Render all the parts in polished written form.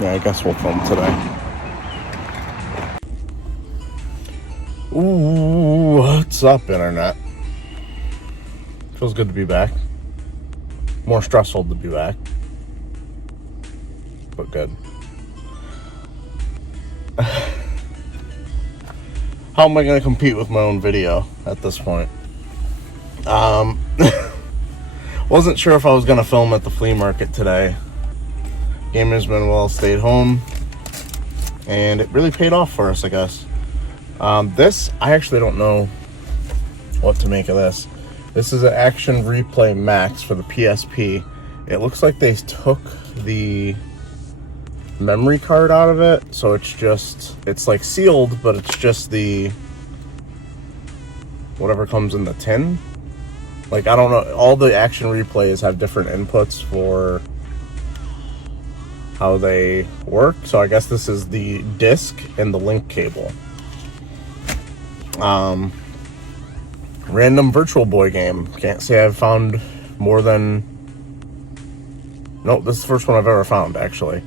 Yeah, I guess we'll film today. Ooh, what's up, internet? Feels good to be back. More stressful to be back, but good. How am I going to compete with my own video at this point? Wasn't sure if I was going to film at the flea market today. Gamers been well, stayed home, and it really paid off for us, I guess. This, I actually don't know what to make of this. This is an Action Replay Max for the PSP. It looks like they took the memory card out of it, so it's like sealed, but it's just the whatever comes in the tin. Like, I don't know, all the Action Replays have different inputs for how they work, so I guess this is the disc and the link cable. Random Virtual Boy game. Can't say I've found more than... Nope, this is the first one I've ever found, actually.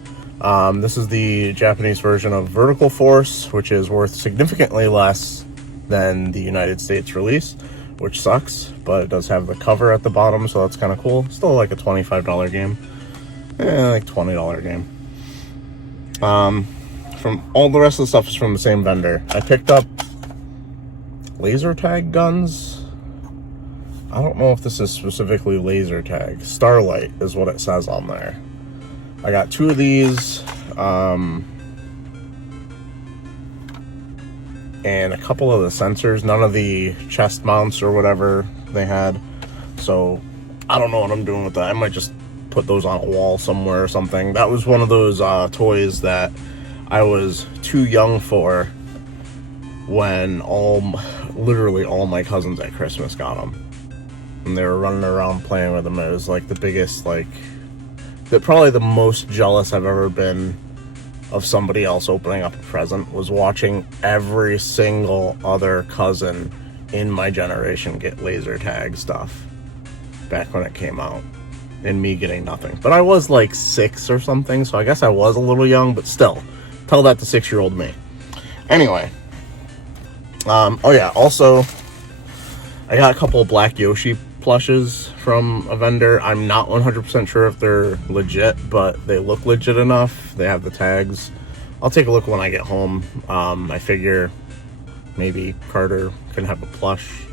This is the Japanese version of Vertical Force, which is worth significantly less than the United States release, which sucks, but it does have the cover at the bottom, so that's kind of cool. Still like a $25 game. Like $20 game. From all the rest of the stuff is from the same vendor. I picked up laser tag guns. I don't know if this is specifically laser tag. Starlight is what it says on there. I got 2 of these, and a couple of the sensors. None of the chest mounts or whatever they had. So I don't know what I'm doing with that. I might just put those on a wall somewhere or something. That was one of those toys that I was too young for when literally all my cousins at Christmas got them. And they were running around playing with them. It was like the biggest, probably the most jealous I've ever been of somebody else opening up a present was watching every single other cousin in my generation get laser tag stuff back when it came out, and me getting nothing. But I was like 6 or something, so I guess I was a little young, but still, tell that to 6-year-old me. Anyway, oh yeah, also, I got a couple of Black Yoshi plushes from a vendor. I'm not 100% sure if they're legit, but they look legit enough. They have the tags. I'll take a look when I get home. I figure maybe Carter can have a plush.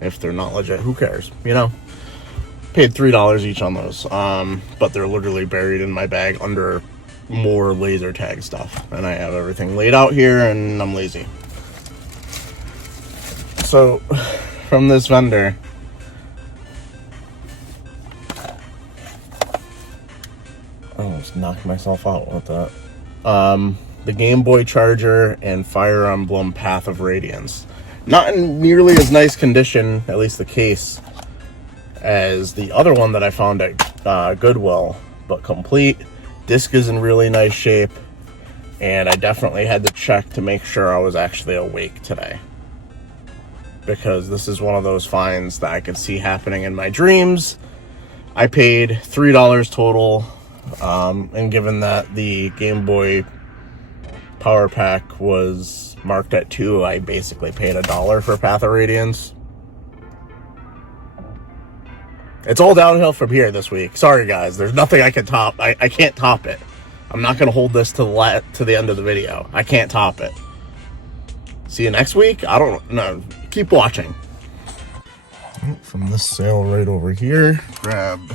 If they're not legit, who cares, you know? Paid $3 each on those, but they're literally buried in my bag under more laser tag stuff, and I have everything laid out here, and I'm lazy. So, from this vendor, I almost knocked myself out with that. The Game Boy Charger and Fire Emblem Path of Radiance. Not in nearly as nice condition, at least the case, as the other one that I found at Goodwill, but complete. Disc is in really nice shape, and I definitely had to check to make sure I was actually awake today, because this is one of those finds that I could see happening in my dreams. I paid $3 total, and given that the Game Boy Power Pack was marked at $2, I basically paid $1 for Path of Radiance. It's all downhill from here this week. Sorry, guys. There's nothing I can top. I can't top it. I'm not going to hold this to the end of the video. I can't top it. See you next week? I don't know. Keep watching. From this sale right over here, grabbed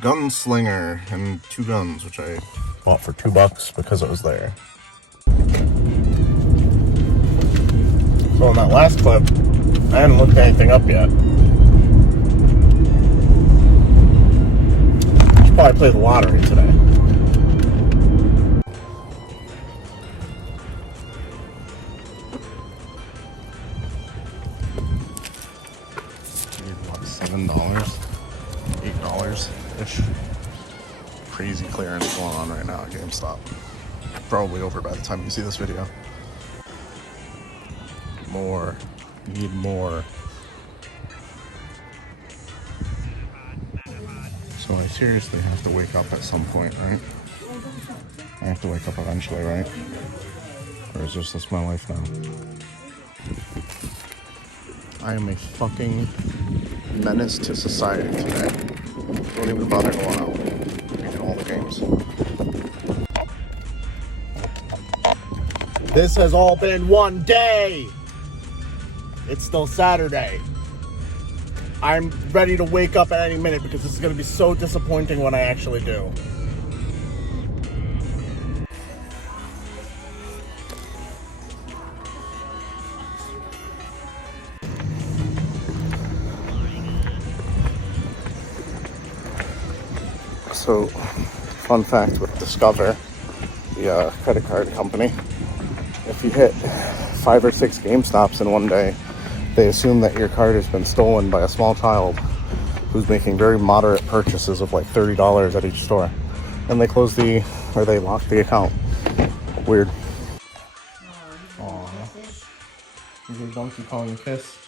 Gunslinger and 2 guns, which I bought for $2 because it was there. So in that last clip, I hadn't looked anything up yet. Should probably play the lottery today. What, $7? $8-ish. Crazy clearance going on right now at GameStop. Probably over by the time you see this video. More. Need more. So I seriously have to wake up at some point, right? I have to wake up eventually, right? Or is this my life now? I am a fucking menace to society today. Don't even bother going out. Making all the games. This has all been one day! It's still Saturday. I'm ready to wake up at any minute because this is going to be so disappointing when I actually do. So, fun fact with Discover, the credit card company, if you hit 5 or 6 GameStops in one day, they assume that your card has been stolen by a small child who's making very moderate purchases of like $30 at each store. And they they lock the account. Weird. Aww. Is your Donkey Kong kiss?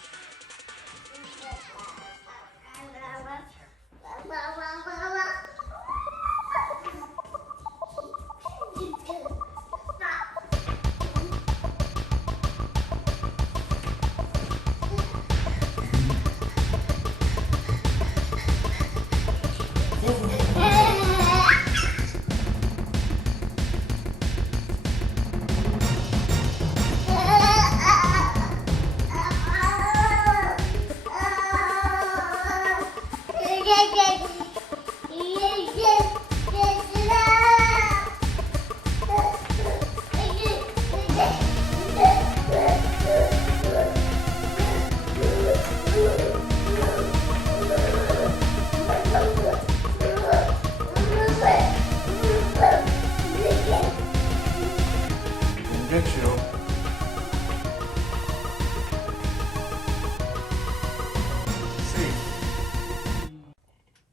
Get you.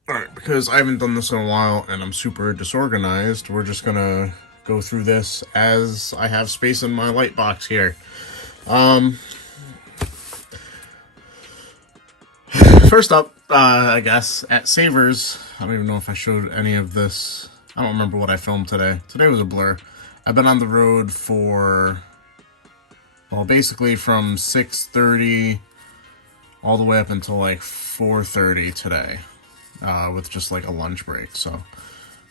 Alright, because I haven't done this in a while and I'm super disorganized, we're just gonna go through this as I have space in my light box here. First up, I guess, at Savers, I don't even know if I showed any of this. I don't remember what I filmed today. Today was a blur. I've been on the road for, well, basically from 6:30 all the way up until like 4:30 today, with just like a lunch break. So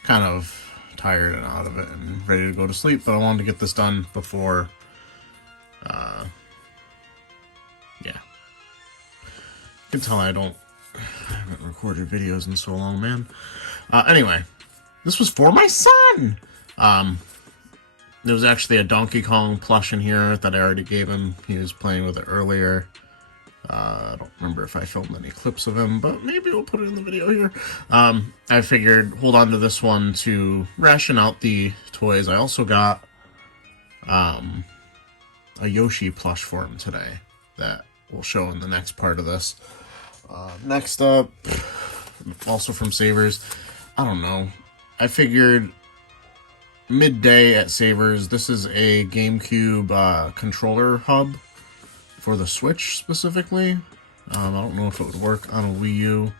kind of tired and out of it and ready to go to sleep, but I wanted to get this done before, yeah. You can tell I haven't recorded videos in so long, man. Anyway, this was for my son! There was actually a Donkey Kong plush in here that I already gave him. He was playing with it earlier. I don't remember if I filmed any clips of him, but maybe we'll put it in the video here. I figured hold on to this one to ration out the toys. I also got a Yoshi plush for him today that we'll show in the next part of this. Next up, also from Savers, I don't know. I figured midday at Savers, this is a GameCube controller hub for the Switch specifically. I don't know if it would work on a Wii U.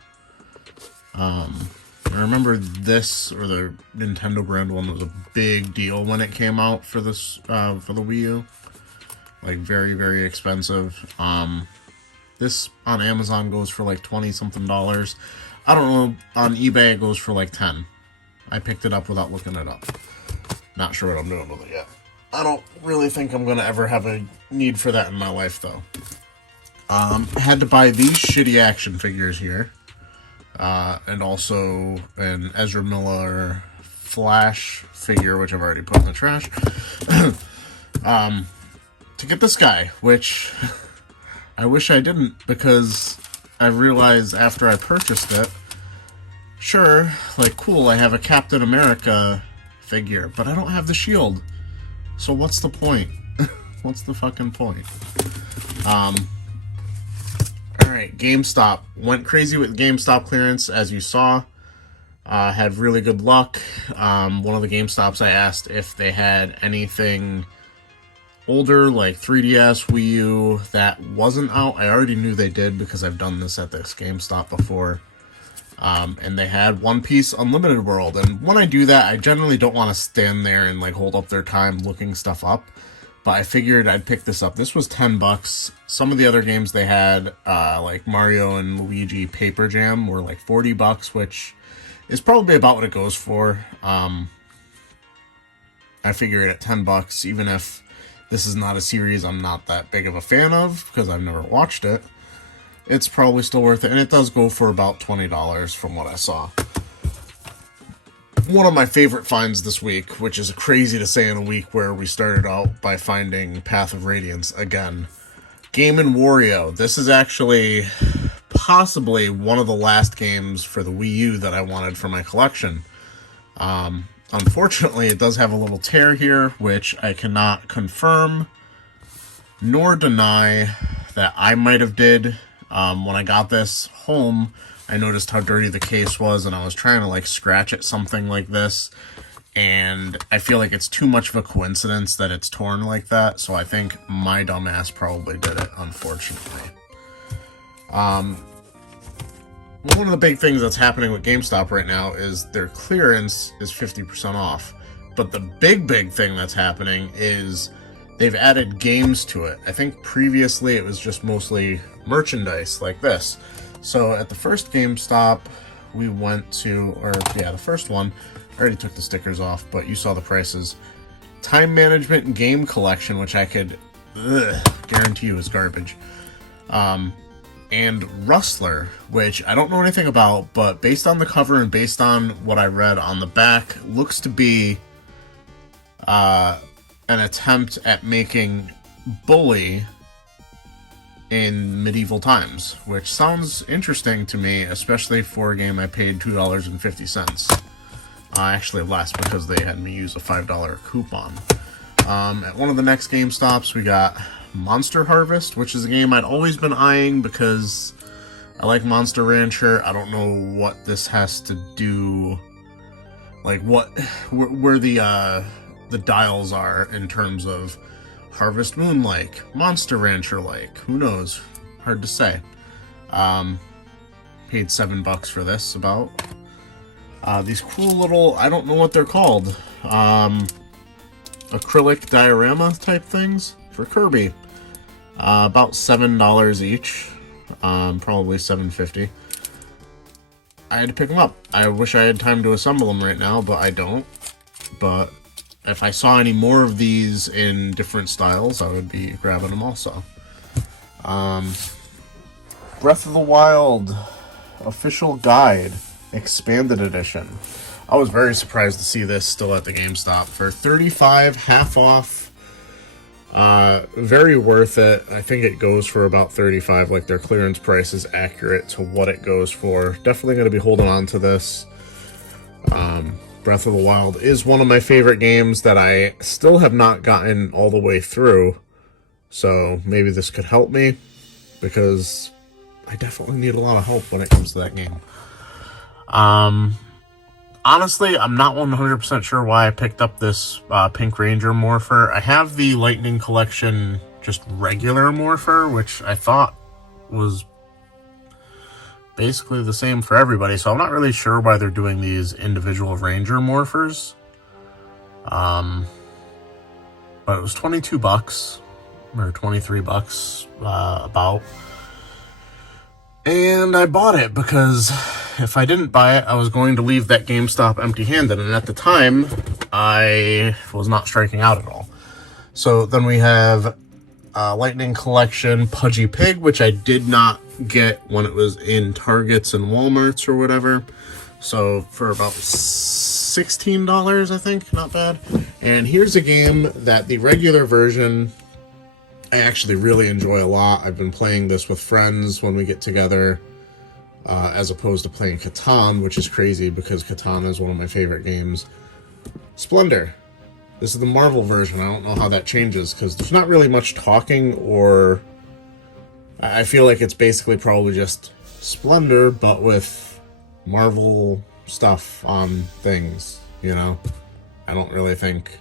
I remember this, or the Nintendo brand one, was a big deal when it came out for this for the Wii U. Like very, very expensive. This on Amazon goes for like $20 something. I don't know, on eBay it goes for like 10. I picked it up without looking it up. Not sure what I'm doing with it yet. I don't really think I'm gonna ever have a need for that in my life though. Had to buy these shitty action figures here. And also an Ezra Miller Flash figure, which I've already put in the trash. To get this guy, which I wish I didn't, because I realized after I purchased it, sure, like, cool, I have a Captain America figure, but I don't have the shield. So what's the point? What's the fucking point? Alright, GameStop. Went crazy with GameStop clearance, as you saw. Had really good luck. One of the GameStops, I asked if they had anything older, like 3DS, Wii U, that wasn't out. I already knew they did because I've done this at this GameStop before. And they had One Piece Unlimited World. And when I do that, I generally don't want to stand there and like hold up their time looking stuff up. But I figured I'd pick this up. This was $10. Some of the other games they had, like Mario and Luigi Paper Jam, were like $40, which is probably about what it goes for. I figure it at $10, even if this is not a series I'm not that big of a fan of, because I've never watched it. It's probably still worth it, and it does go for about $20 from what I saw. One of my favorite finds this week, which is crazy to say in a week where we started out by finding Path of Radiance again. Game & Wario. This is actually possibly one of the last games for the Wii U that I wanted for my collection. Unfortunately, it does have a little tear here, which I cannot confirm nor deny that I might have did. When I got this home, I noticed how dirty the case was, and I was trying to like scratch at something like this, and I feel like it's too much of a coincidence that it's torn like that, so I think my dumbass probably did it, unfortunately. One of the big things that's happening with GameStop right now is their clearance is 50% off, but the big thing that's happening is they've added games to it. I think previously it was just mostly merchandise like this. So at the first GameStop we went to, the first one, I already took the stickers off, but you saw the prices. Time Management Game Collection, which I could guarantee you is garbage. And Rustler, which I don't know anything about, but based on the cover and based on what I read on the back, looks to be an attempt at making Bully in medieval times, which sounds interesting to me, especially for a game I paid $2.50. Actually less, because they had me use a $5 coupon. At one of the next GameStops, we got Monster Harvest, which is a game I'd always been eyeing because I like Monster Rancher. I don't know what this has to do, like where the dials are in terms of Harvest Moon like, Monster Rancher like, who knows? Hard to say. Paid $7 for this, about. These cool little, I don't know what they're called, acrylic diorama type things for Kirby. About $7 each, probably $7.50. I had to pick them up. I wish I had time to assemble them right now, but I don't. But if I saw any more of these in different styles, I would be grabbing them also. Breath of the Wild Official Guide Expanded Edition. I was very surprised to see this still at the GameStop for $35, half off. Very worth it. I think it goes for about $35. Like, their clearance price is accurate to what it goes for. Definitely going to be holding on to this. Breath of the Wild is one of my favorite games that I still have not gotten all the way through. So maybe this could help me, because I definitely need a lot of help when it comes to that game. Honestly, I'm not 100% sure why I picked up this Pink Ranger Morpher. I have the Lightning Collection, just regular Morpher, which I thought was basically the same for everybody, so I'm not really sure why they're doing these individual Ranger Morphers. But it was $22 or $23 about. And I bought it because if I didn't buy it, I was going to leave that GameStop empty-handed, and at the time, I was not striking out at all. So then we have Lightning Collection Pudgy Pig, which I did not get when it was in Targets and Walmarts or whatever. So for about $16, I think, not bad. And here's a game that the regular version I actually really enjoy a lot. I've been playing this with friends when we get together, as opposed to playing Catan, which is crazy because Catan is one of my favorite games. Splendor. This is the Marvel version. I don't know how that changes because there's not really much talking, or I feel like it's basically probably just Splendor, but with Marvel stuff on things, you know? I don't really think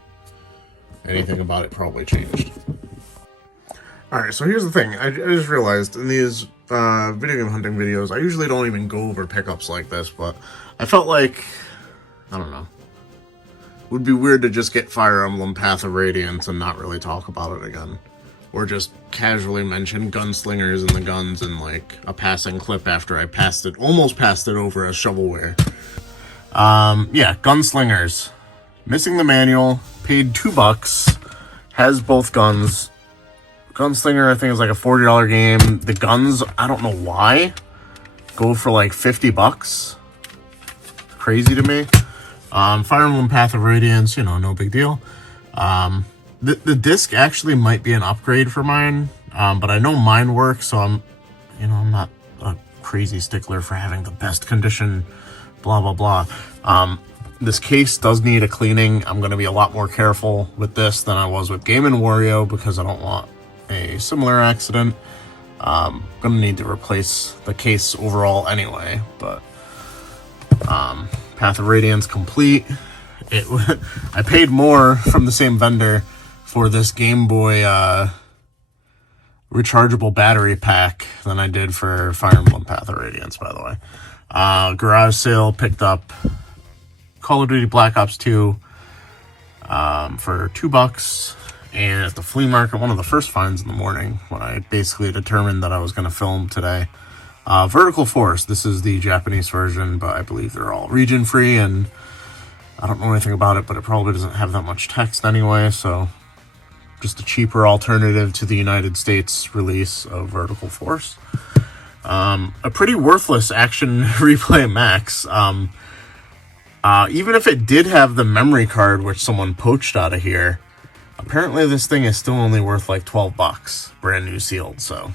anything about it probably changed. Alright, so here's the thing. I just realized in these video game hunting videos, I usually don't even go over pickups like this, but I felt like, I don't know, it would be weird to just get Fire Emblem Path of Radiance and not really talk about it again. Or just casually mention gunslingers and the guns in like a passing clip after I almost passed it over as shovelware. Yeah, gunslingers. Missing the manual, paid $2, has both guns. Gunslinger, I think, is like a $40 game. The guns, I don't know why, go for like $50. Crazy to me. Fire Emblem Path of Radiance, you know, no big deal. The disc actually might be an upgrade for mine, but I know mine works, so I'm not a crazy stickler for having the best condition, blah, blah, blah. This case does need a cleaning. I'm going to be a lot more careful with this than I was with Game & Wario because I don't want a similar accident. I'm going to need to replace the case overall anyway, but Path of Radiance complete. I paid more from the same vendor for this Game Boy rechargeable battery pack than I did for Fire Emblem Path of Radiance, by the way. Garage sale, picked up Call of Duty Black Ops 2 for $2. And at the flea market, one of the first finds in the morning when I basically determined that I was going to film today. Vertical Force, this is the Japanese version, but I believe they're all region free, and I don't know anything about it, but it probably doesn't have that much text anyway, so just a cheaper alternative to the United States release of Vertical Force. A pretty worthless Action Replay Max. Even if it did have the memory card, which someone poached out of here, apparently this thing is still only worth like $12, brand new sealed, so.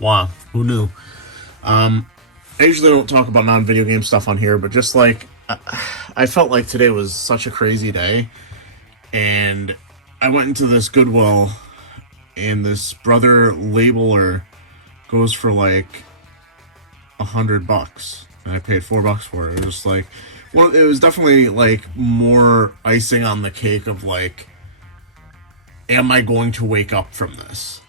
Wow, who knew? I usually don't talk about non-video game stuff on here, but just like, I felt like today was such a crazy day, and I went into this Goodwill, and this Brother Labeler goes for like $100, and I paid $4 for it. It was like, well, it was definitely like more icing on the cake of like, am I going to wake up from this?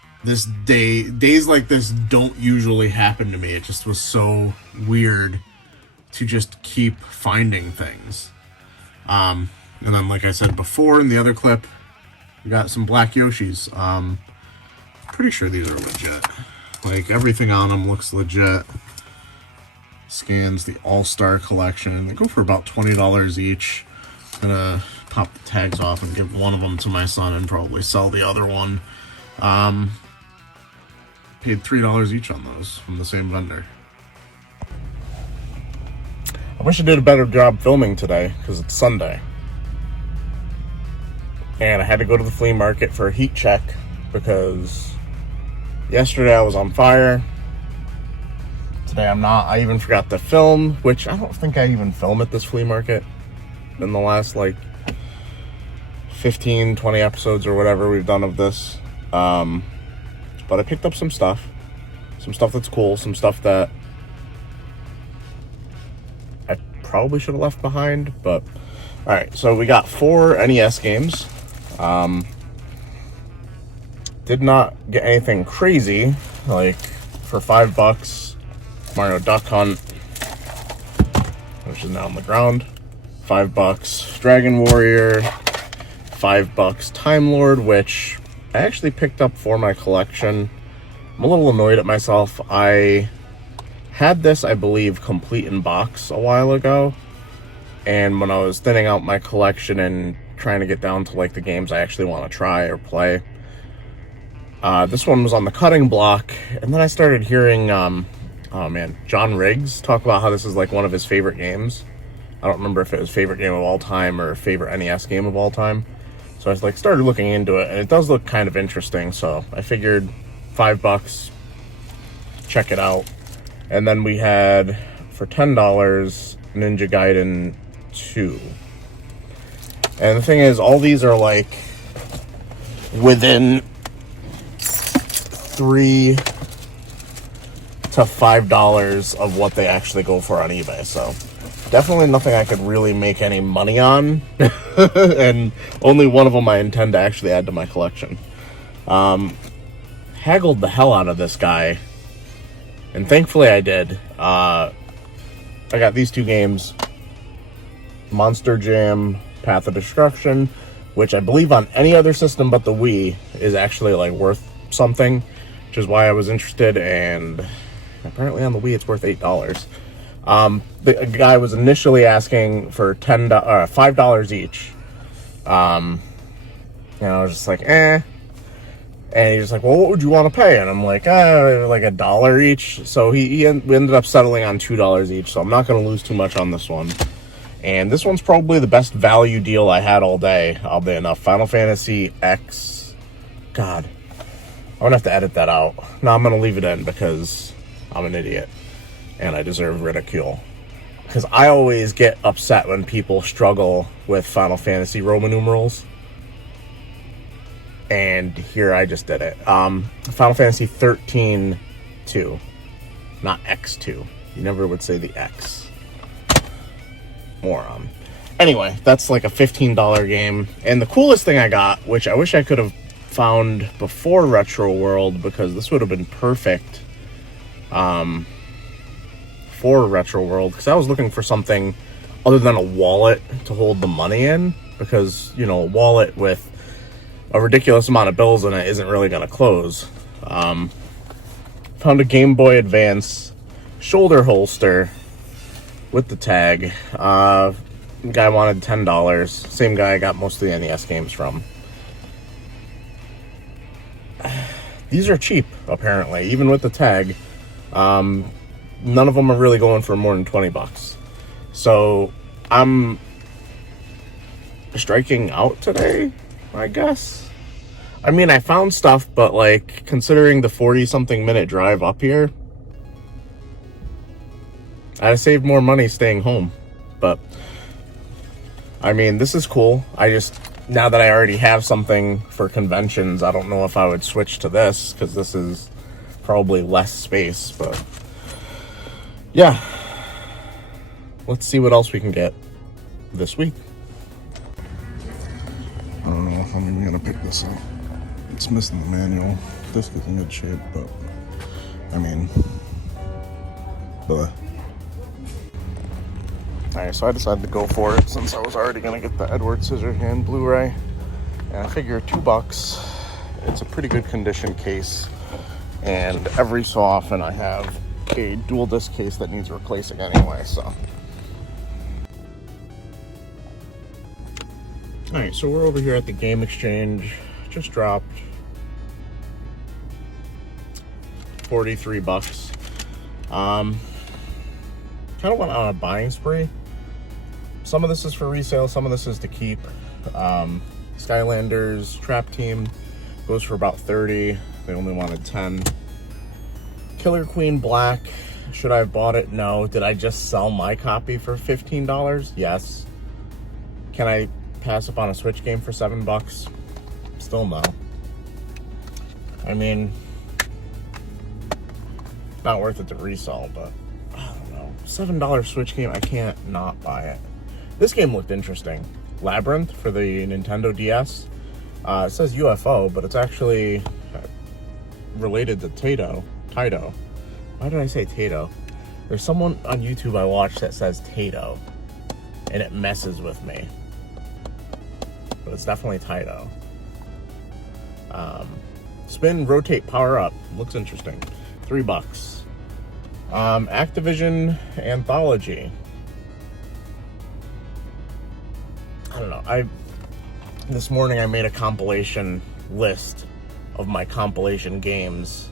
Days like this don't usually happen to me. It just was so weird to just keep finding things. And then, like I said before in the other clip, we got some black Yoshis. Pretty sure these are legit. Like, everything on them looks legit. Scans the All-Star Collection. They go for about $20 each. I'm gonna pop the tags off and give one of them to my son and probably sell the other one. Paid $3 each on those from the same vendor. I wish I did a better job filming today because it's Sunday. And I had to go to the flea market for a heat check because yesterday I was on fire. Today I'm not. I even forgot to film, which I don't think I even film at this flea market in the last like 15, 20 episodes or whatever we've done of this. But I picked up some stuff that's cool, some stuff that I probably should have left behind, but all right. So we got 4 NES games. Did not get anything crazy, like for $5, Mario Duck Hunt, which is now on the ground. $5, Dragon Warrior. $5, Time Lord, which I actually picked up for my collection. I'm a little annoyed at myself. I had this, I believe, complete in box a while ago, and when I was thinning out my collection and trying to get down to like the games I actually want to try or play, this one was on the cutting block, and then I started hearing John Riggs talk about how this is like one of his favorite games. I don't remember if it was favorite game of all time or favorite NES game of all time. So I was like started looking into it, and it does look kind of interesting. So I figured $5, check it out. And then we had for $10 Ninja Gaiden 2. And the thing is, all these are like within $3 to $5 of what they actually go for on eBay. So definitely nothing I could really make any money on. And only one of them I intend to actually add to my collection. haggled the hell out of this guy, and thankfully I did. I got these two games, Monster Jam, Path of Destruction, which I believe on any other system but the Wii is actually like worth something, which is why I was interested, and apparently on the Wii it's worth $8. The guy was initially asking for $5 each. And I was just like, eh. And he's just like, well, what would you want to pay? And I'm like, like $1 each. So we ended up settling on $2 each. So I'm not going to lose too much on this one. And this one's probably the best value deal I had all day, oddly enough. Final Fantasy X. God. I'm going to have to edit that out. No, I'm going to leave it in because I'm an idiot. And I deserve ridicule. Because I always get upset when people struggle with Final Fantasy Roman numerals. And here I just did it. Final Fantasy 13 2. Not X2. You never would say the X. Moron. Anyway, that's like a $15 game. And the coolest thing I got, which I wish I could have found before Retro World, because this would have been perfect for Retro World, because I was looking for something other than a wallet to hold the money in, because, you know, a wallet with a ridiculous amount of bills in it isn't really going to close. Found a Game Boy Advance shoulder holster with the tag. Guy wanted $10. Same guy I got most of the NES games from. These are cheap, apparently, even with the tag. None of them are really going for more than $20. So I'm striking out today, I guess. I mean, I found stuff, but like, considering the 40-something minute drive up here, I saved more money staying home. But I mean, this is cool. I just, now that I already have something for conventions, I don't know if I would switch to this, because this is probably less space. But yeah, let's see what else we can get this week. I don't know if I'm even gonna pick this up. It's missing the manual. This is in good shape, but I mean, Alright, so I decided to go for it since I was already gonna get the Edward Scissorhand Blu-ray, and I figure $2. It's a pretty good condition case, and every so often I have a dual disc case that needs replacing anyway. So alright, so we're over here at the Game Exchange. Just dropped $43. Kind of went on a buying spree. Some of this is for resale, some of this is to keep. Skylanders Trap Team goes for about $30. They only wanted $10. Killer Queen Black, should I have bought it? No. Did I just sell my copy for $15? Yes. Can I pass up on a Switch game for $7? Still no. I mean, not worth it to resell, but I don't know. $7 Switch game, I can't not buy it. This game looked interesting. Labyrinth for the Nintendo DS. It says UFO, but it's actually related to Taito. Why did I say Taito? There's someone on YouTube I watched that says Taito, and it messes with me. But it's definitely Taito. Spin, rotate, power up. Looks interesting. $3. Activision Anthology. I don't know. This morning I made a compilation list of my compilation games,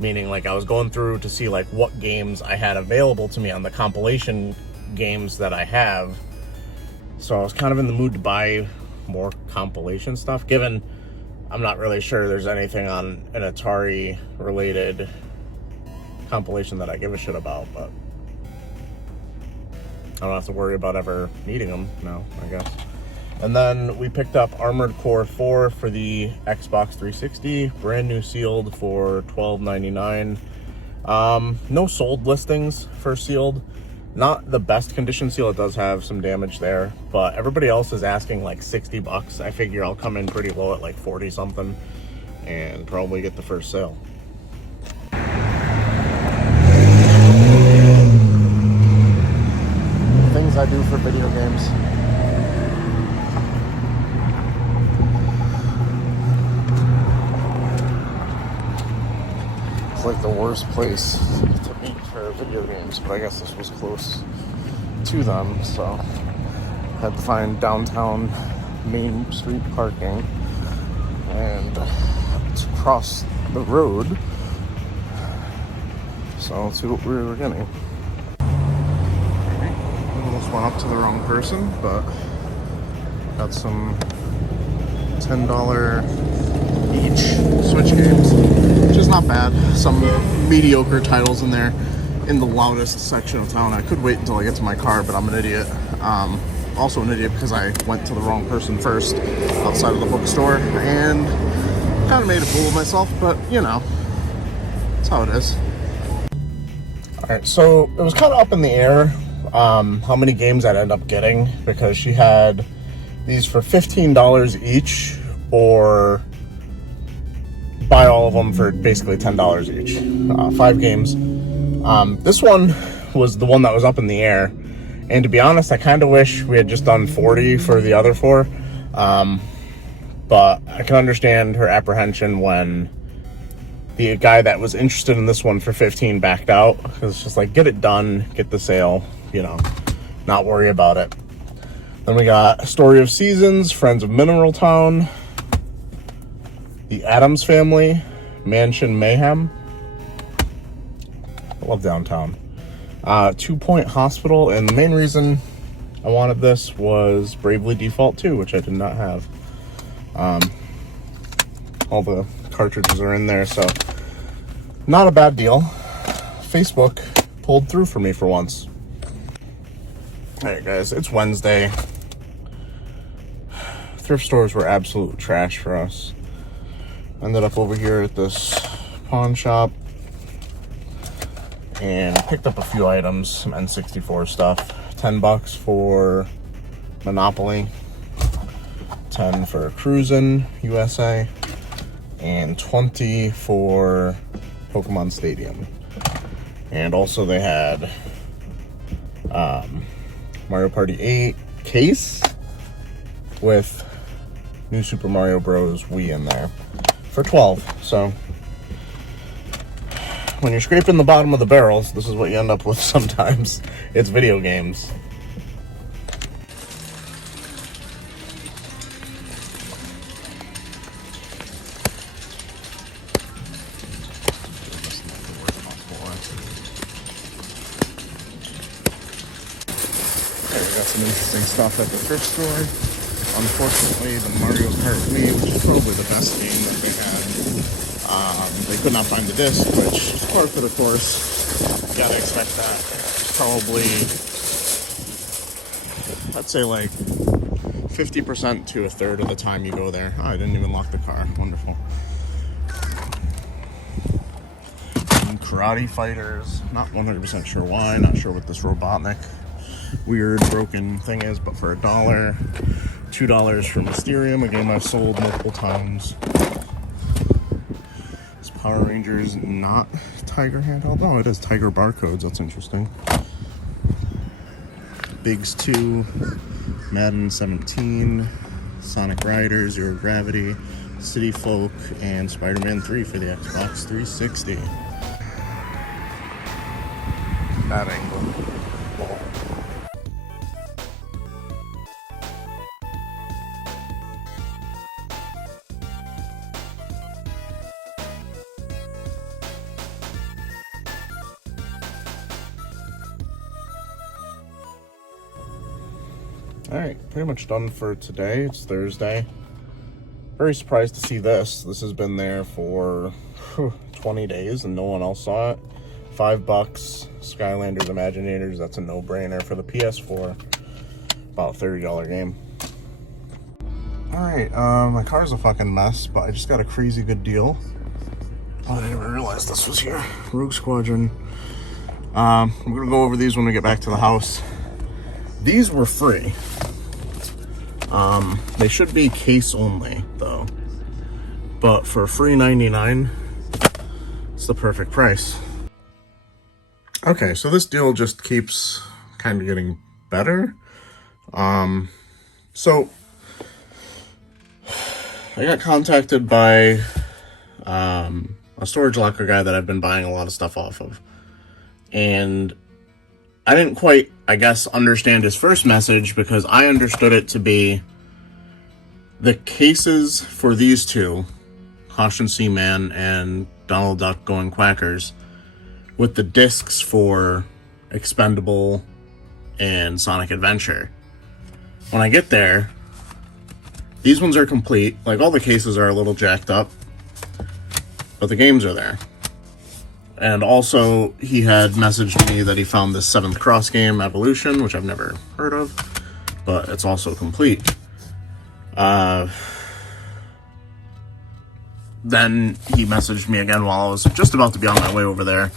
meaning like I was going through to see like what games I had available to me on the compilation games that I have. So I was kind of in the mood to buy more compilation stuff, given I'm not really sure there's anything on an Atari related compilation that I give a shit about, but I don't have to worry about ever needing them now, I guess. And then we picked up Armored Core 4 for the Xbox 360, brand new sealed for $12.99. No sold listings for sealed. Not the best condition seal, it does have some damage there, but everybody else is asking like $60. I figure I'll come in pretty low at like 40 something. and probably get the first sale. Things I do for video games. It's like the worst place to meet for video games, but I guess this was close to them, so had to find downtown Main Street parking and to cross the road. So let's see what we were getting. Almost went up to the wrong person, but got some $10 each Switch games, which is not bad. Some mediocre titles in there in the loudest section of town. I could wait until I get to my car, but I'm an idiot. Also an idiot because I went to the wrong person first outside of the bookstore and kind of made a fool of myself, but you know, that's how it is. Alright, so it was kind of up in the air how many games I'd end up getting, because she had these for $15 each, or buy all of them for basically $10 each. 5 games. This one was the one that was up in the air, and to be honest, I kind of wish we had just done 40 for the other 4, but I can understand her apprehension when the guy that was interested in this one for 15 backed out, because it's just like, get it done, get the sale, you know, not worry about it. Then we got Story of Seasons, Friends of Mineral Town, The Addams Family, Mansion Mayhem. I love Downtown. 2 Point Hospital, and the main reason I wanted this was Bravely Default 2, which I did not have. All the cartridges are in there, so not a bad deal. Facebook pulled through for me for once. Alright guys, it's Wednesday. Thrift stores were absolute trash for us. Ended up over here at this pawn shop and picked up a few items, some N64 stuff. $10 for Monopoly, 10 for Cruisin' USA, and 20 for Pokemon Stadium. And also they had Mario Party 8 case with New Super Mario Bros. Wii in there for 12. So when you're scraping the bottom of the barrels, this is what you end up with sometimes. It's video games. Okay, we got some interesting stuff at the thrift store. Unfortunately, the Mario Kart Wii, which is probably the best game that they had, they could not find the disc, which is par for the course. You gotta expect that. It's probably, I'd say like 50% to a third of the time you go there. Oh, I didn't even lock the car. Wonderful. And Karate Fighters. Not 100% sure why. Not sure what this Robotnik weird broken thing is, but for $1. $2 for Mysterium, a game I've sold multiple times. It's Power Rangers, not Tiger handheld. Oh, it is Tiger barcodes. That's interesting. Bigs 2, Madden 17, Sonic Rider, Zero Gravity, City Folk, and Spider-Man 3 for the Xbox 360. That angle. Alright, pretty much done for today. It's Thursday. Very surprised to see this. This has been there for 20 days and no one else saw it. $5. Skylanders Imaginators, that's a no-brainer for the PS4. About a $30 game. Alright, my car's a fucking mess, but I just got a crazy good deal. Oh, I didn't even realize this was here. Rogue Squadron. I'm gonna go over these when we get back to the house. These were free. They should be case only, though. but for free 99, it's the perfect price. Okay, so this deal just keeps kind of getting better. So I got contacted by a storage locker guy that I've been buying a lot of stuff off of, and I didn't quite, I guess, understand his first message, because I understood it to be the cases for these two, Caution Seaman and Donald Duck Going Quackers, with the discs for Expendable and Sonic Adventure. When I get there, these ones are complete. Like, all the cases are a little jacked up, but the games are there. And also, he had messaged me that he found this 7th Cross game, Evolution, which I've never heard of, but it's also complete. Then he messaged me again while I was just about to be on my way over there,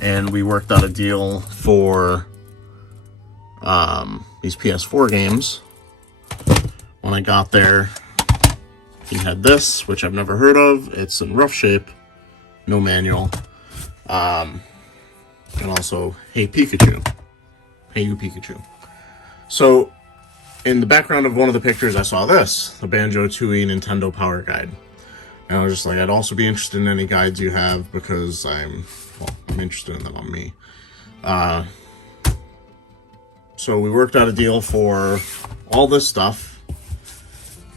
and we worked out a deal for these PS4 games. When I got there, he had this, which I've never heard of. It's in rough shape, no manual. And also, Hey Pikachu. Hey You Pikachu. So, in the background of one of the pictures, I saw this, the Banjo-Tooie Nintendo Power Guide. And I was just like, I'd also be interested in any guides you have, because I'm interested in them on me. So we worked out a deal for all this stuff,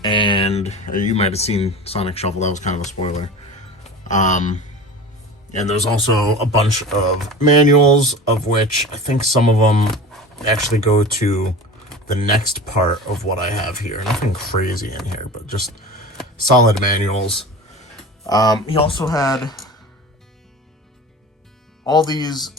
and you might have seen Sonic Shuffle, that was kind of a spoiler. And there's also a bunch of manuals, of which I think some of them actually go to the next part of what I have here. Nothing crazy in here, but just solid manuals. He also had all these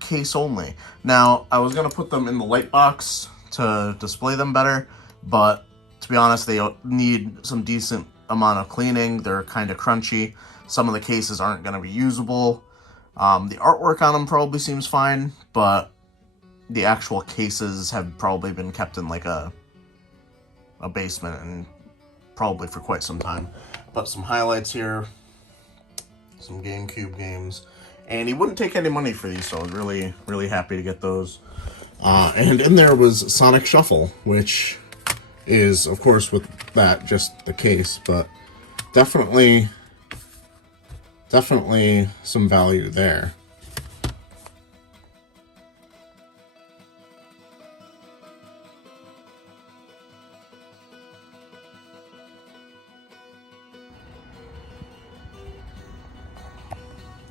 case only. Now, I was going to put them in the light box to display them better, but to be honest, they need some decent amount of cleaning. They're kind of crunchy. Some of the cases aren't going to be usable. The artwork on them probably seems fine, but the actual cases have probably been kept in like a basement, and probably for quite some time. But some highlights here, some GameCube games, and he wouldn't take any money for these, so I was really, really happy to get those. And in there was Sonic Shuffle, which is, of course, with that, just the case, but definitely some value there.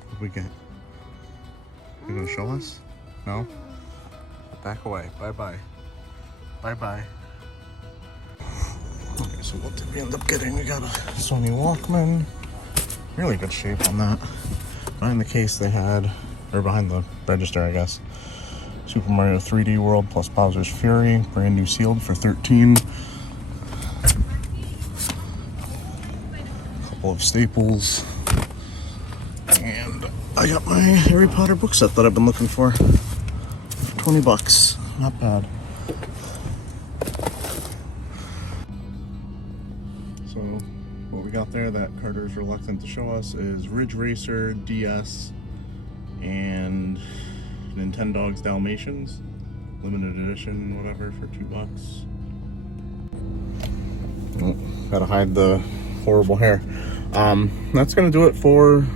What we get? You gonna show us? No? Back away. Bye-bye. Bye-bye. Okay, so what did we end up getting? We got a Sony Walkman. Really good shape on that. Behind the case they had, or behind the register, I guess, Super Mario 3D World plus Bowser's Fury, brand new sealed for $13. A couple of staples. And I got my Harry Potter book set that I've been looking for. $20. Not bad. So what we got there that Carter's reluctant to show us is Ridge Racer, DS, and Nintendogs Dalmatians. Limited edition, whatever, for $2. Oh, gotta hide the horrible hair. That's gonna do it for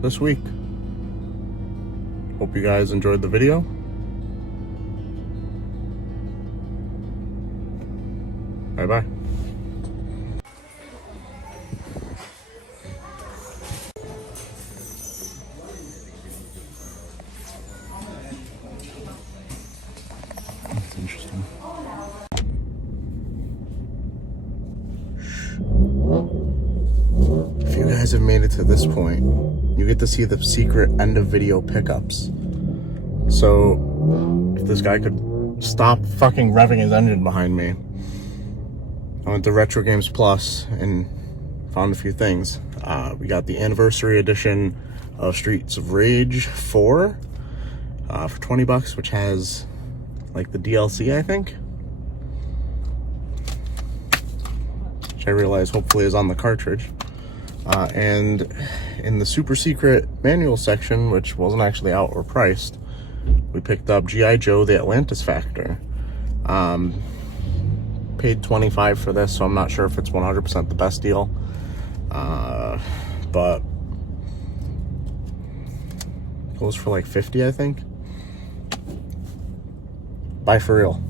this week. Hope you guys enjoyed the video. Bye-bye. That's interesting. If you guys have made it to this point, you get to see the secret end of video pickups. So, if this guy could stop fucking revving his engine behind me. I went to Retro Games Plus and found a few things. We got the anniversary edition of Streets of Rage 4 for $20, which has like the DLC, I think. Which I realize hopefully is on the cartridge. And in the super secret manual section, which wasn't actually out or priced, we picked up G.I. Joe, the Atlantis Factor. Paid $25 for this, so I'm not sure if it's 100% the best deal. But it goes for like $50, I think. Buy for real.